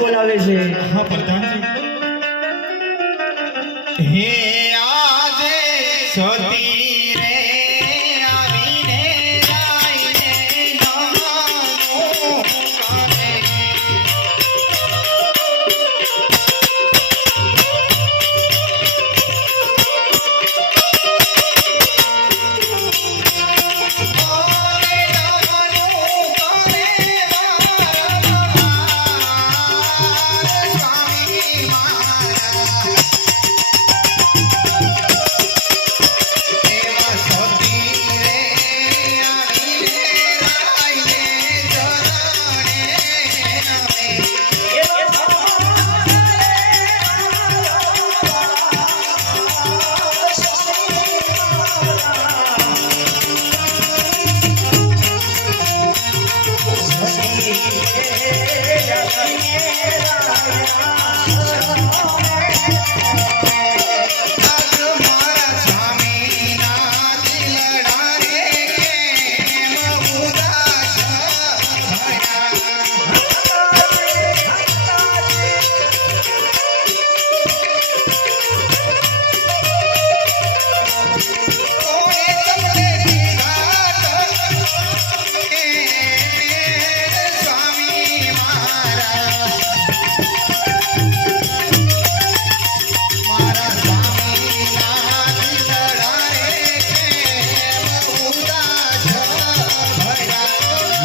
બોલાવે છે. હા પ્રધાનજી. હે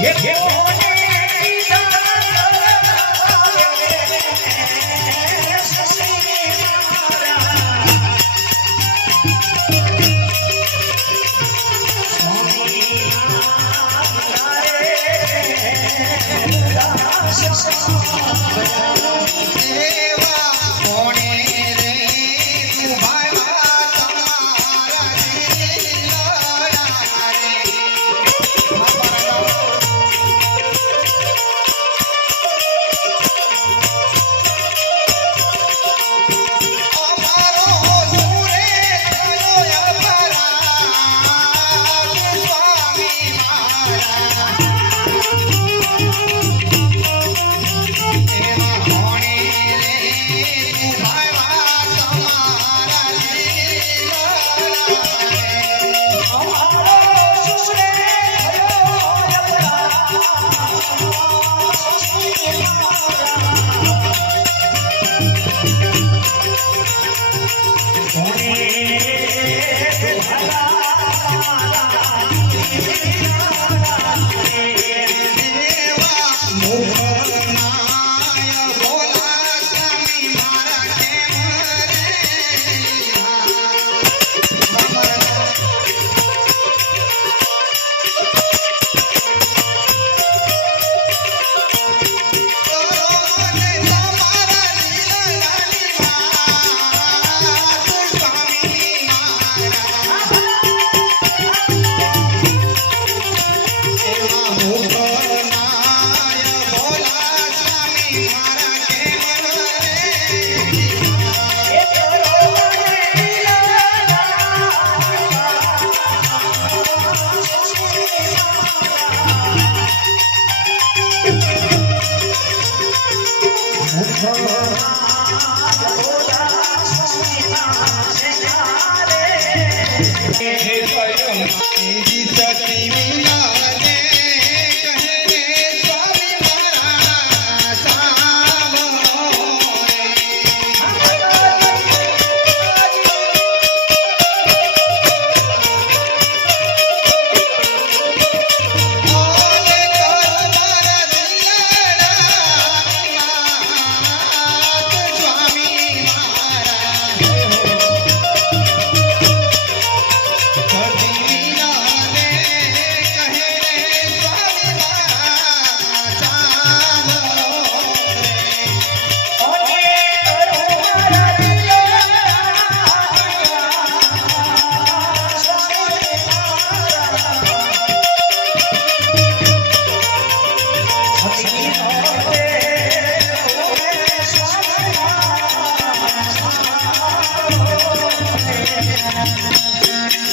Yeah, yeah.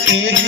aqui.